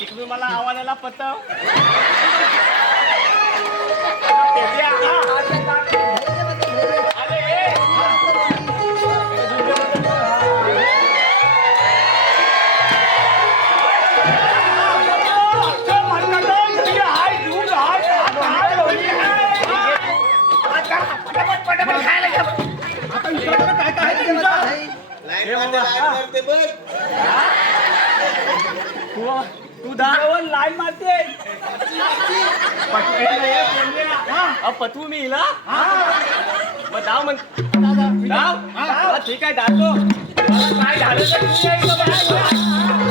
तिकडून मला आवाजाला पतव. पेट्या, हा. हे दारावर लाईन मारते. अ, पटवू मी हिला? मग धाव मग. धाव हा, ठीक आहे धावतो मला काय झालं तर तू बाहेर.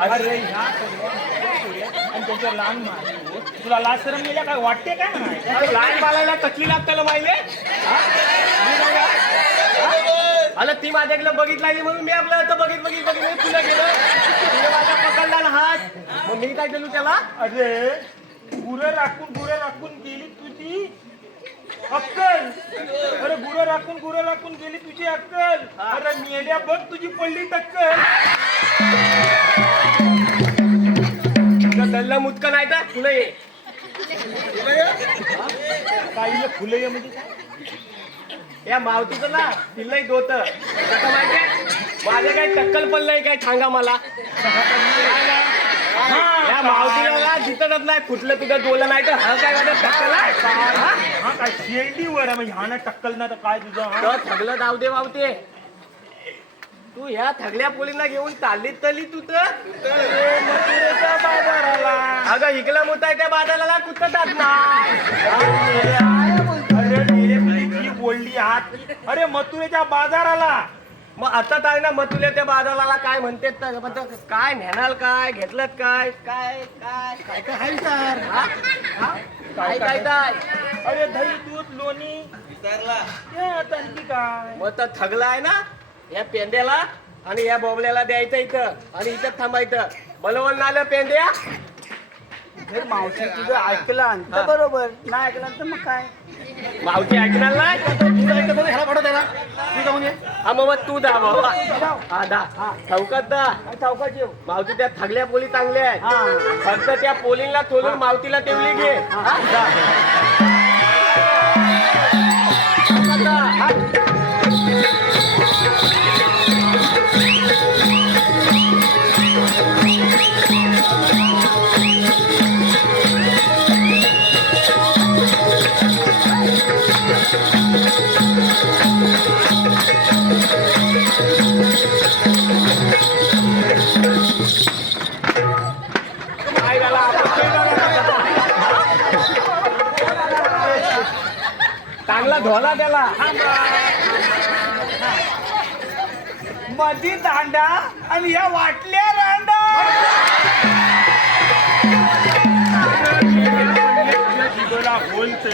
अरे ह्या आणि त्याच्या लहान मार तुला लाज शरम गेल्या काय वाटते काय अरे लहान बाळाला कसली लागतं माहिले? अरे ती माझ्याकडे बघितला म्हणून मी आपलं आता बघित बघित बघित तुला गेलो. तुला माझा पकडला ना हात. मग मी काय केलो त्याला? अरे गुरं राखून गुरं राखून गेली तुझी अक्कल. अरे गुरं राखून गुरं राखून गेली तुझी अक्कल. अरे मेल्या बघ तुझी पडली टक्कल दल्ला मुतकं नाही तर तुला ये. काही फुलं ये म्हणजे काय? या मावतीचं ना तिलाही दोत. कसं माहितीये माझं काही टक्कल पण नाही काय सांगा मला. या मावतीला जिथंच नाही फुटलं तुझं डोलं नाही तर हा काय माझं टक्कल आहे? हा? हा काय शेंडीवर आहे म्हणजे हा ना टक्कल ना तर काय तुझं? हा? तर थगलं जाऊ दे मावते. तू ह्या थगल्या पोलींना घेऊन चाललीत तली तू तर? बाजाराला अगं इकलं मुताय त्या बाजाराला कुठं जात नाही अरे मेले तुझी बोलली अरे मथुरेच्या बाजाराला. मग आता काय ना तुला त्या बाजाराला काय म्हणते काय नेणार काय? घेतलं काय? काय काय काय काय? आहे विचार? हा? काय काय काय? अरे दही दूध लोणी. हे आणखी काय? मग तर ठगला आहे ना? या पेंड्याला आणि या बोबल्याला द्यायचं इथं. आणि इथं. थांबायचं बलवल नालं पेंड्या? हे मावशी तुझं ऐकलं तर बरोबर. नाही ऐकलं तर मग काय? मावशी ऐकणार नाही? तुझं ह्याला त्याला. तू जाऊन ये. हा मग मग तू दा बाबा हा दा चौकात दा काय चौकात येऊ. मावती त्या थगल्या पोली चांगल्या आहेत. हा. फक्त त्या पोलींना तोलून मावतीला तेवली घे. हा? मधी दांडा आणि या वाटल्या रांडा. बोलते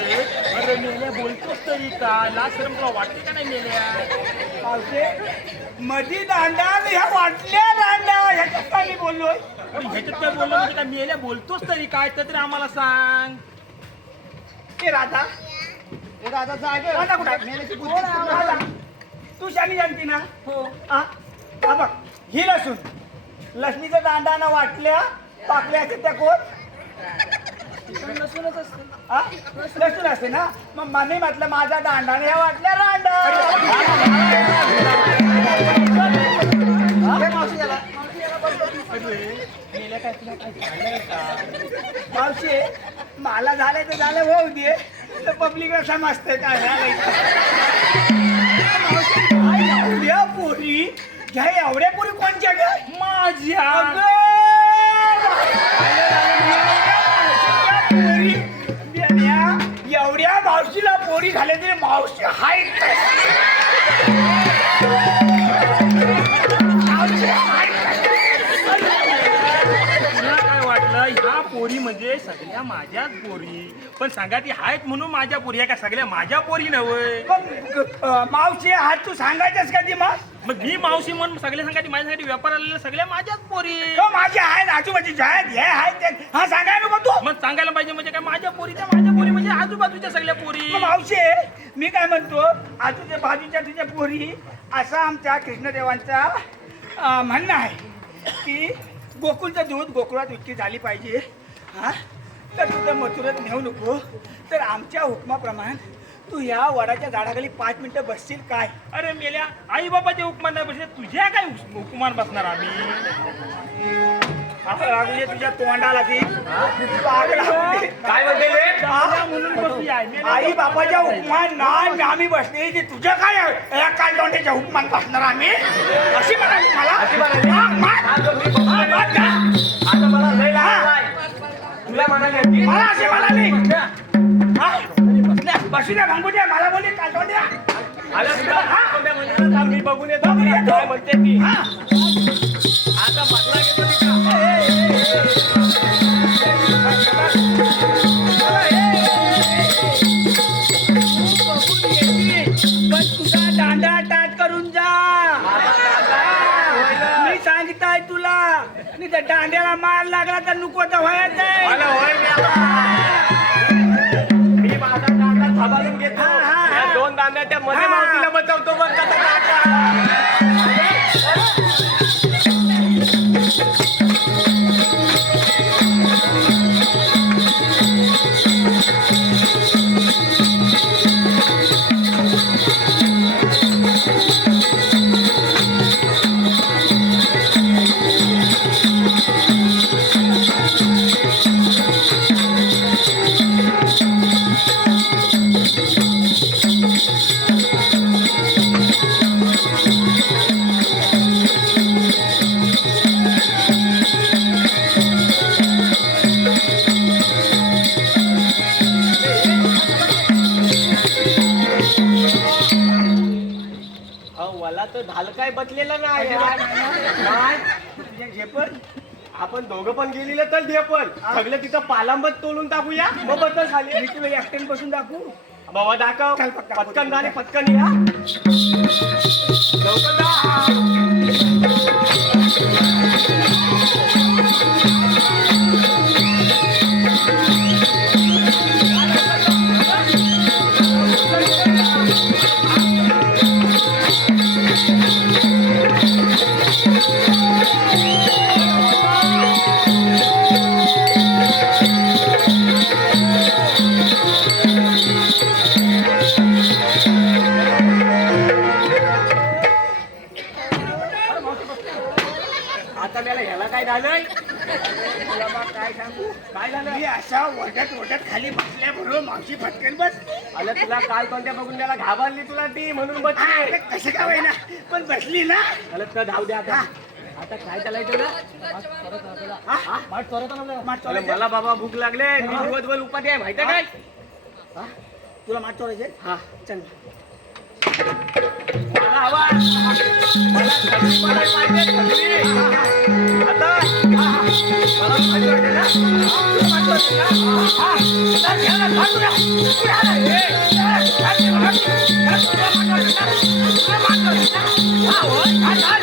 अरे मेल्या बोलतोस तरी का? लाश्रम तुला वाटते का नाही मेल्या मधी दांडा आणि ह्या वाटल्या रांडा. ह्याच्यात काय मी अरे ह्याच्यात काय बोललो म्हणजे मेल्या बोलतोस तरी काय तर तरी आम्हाला सांग. ए राधा. आता कुठं? कोण आहे आम्हाला? तू शानी जाणती ना? हो. हा? हा बघ ही लसूण. लसणीच्या दांडानं वाटल्या पाकल्या असते त्या कोण? लसूणच असते. हा? लसूण असते ना? मग मम्मी म्हटलं माझ्या दांडाने ह्या वाटल्या मावशी मला झालं तर झालं होऊ दे. पब्लिकला समजतंय काय झालंय मावशी, एवढ्या पोरी घ्या एवढ्या पोरी कोणच्या ग माझ्या पोरी एवढ्या मावशीला पोरी झाल्या तरी मावशी हाय सगळ्या माझ्याच पोरी. पण सांगा ती आहेत म्हणून माझ्या पोरी आहे का? सगळ्या माझ्या पोरी नव्हे मग अं, मावशी हात तू सांगायचंच कधी मग? मग मी मावशी म्हणून सगळ्या सांगायची माझ्यासाठी व्यापार आलेल्या सगळ्या माझ्याच पोरी. हो, माझे आहेत आजूबाजूचे आहेत हे आहेत ते. हा सांगाय नको तू. मग सांगायला पाहिजे म्हणजे काय? माझ्या पोरी त्या माझ्या पोरी म्हणजे आजूबाजूच्या सगळ्या पोरी. मग मावशी मी काय म्हणतो आजूच्या बाजूच्या तुझ्या पोरी असा आमच्या कृष्णदेवांचा अं, म्हणणं आहे की गोकुळचं दूध गोकुळात विक्री झाली पाहिजे. हा? तर तुझं मथुरात नेऊ नको तर आमच्या हुकमाप्रमाणे तू या वडाच्या झाडाखाली पाच मिनिटं बसशील काय अरे मेल्या आई बाबाच्या हुकमान नाही बसले तुझ्या काय हुक- हुकमान बसणार आम्ही आता लागू दे तुझ्या तोंडाला ती आग. काय म्हणते रे हा? म्हणून बसली आहे मेल्या. आई बापाच्या हुकमान नाही आम्ही बसले ते तुझ्या काय आहे? या कालदोंड्याच्या हुकमान बसणार आम्ही अशी म्हणाली मला अशी म्हणाली? हा, हा, जा. आता मला लय. तुला म्हणाले मला अशी म्हणाली. हा? बसू द्या भांगू द्या मला बोलली कालदोंड्या आलं तुला येतो. बघून येतो. काय म्हणते ती? लागला तर नको तर तर ढाल काय बसलेलं नाही यार. झेपत आपण दोघं पण गेलेलं तर दे पण. सगळं तिथं पालांबत तोडून टाकूया. मग बद्दल झाली. ऍक्टिंग बसून दाखवू? बाबा दाखव. चल, पटकन. पटकन पटकन या. लवकर जा. वडत वडत खाली बसल्या बरोबर मावशी फटकन बस. आलं तुला काल कोणत्या बघून त्याला घाबरली तुला ती म्हणून बसली? कसं काय होईना. पण बसली ना. आलं तर धाव द्या आता. आता काय चालायचं ना? माठ अरे चोरायचं? मला बाबा भूक लागले. मी दिवसभर उपाधी आहे माहिती काय? तुला माठ चोरायचे हा. चल. मला हवा. मला पाहिजे मला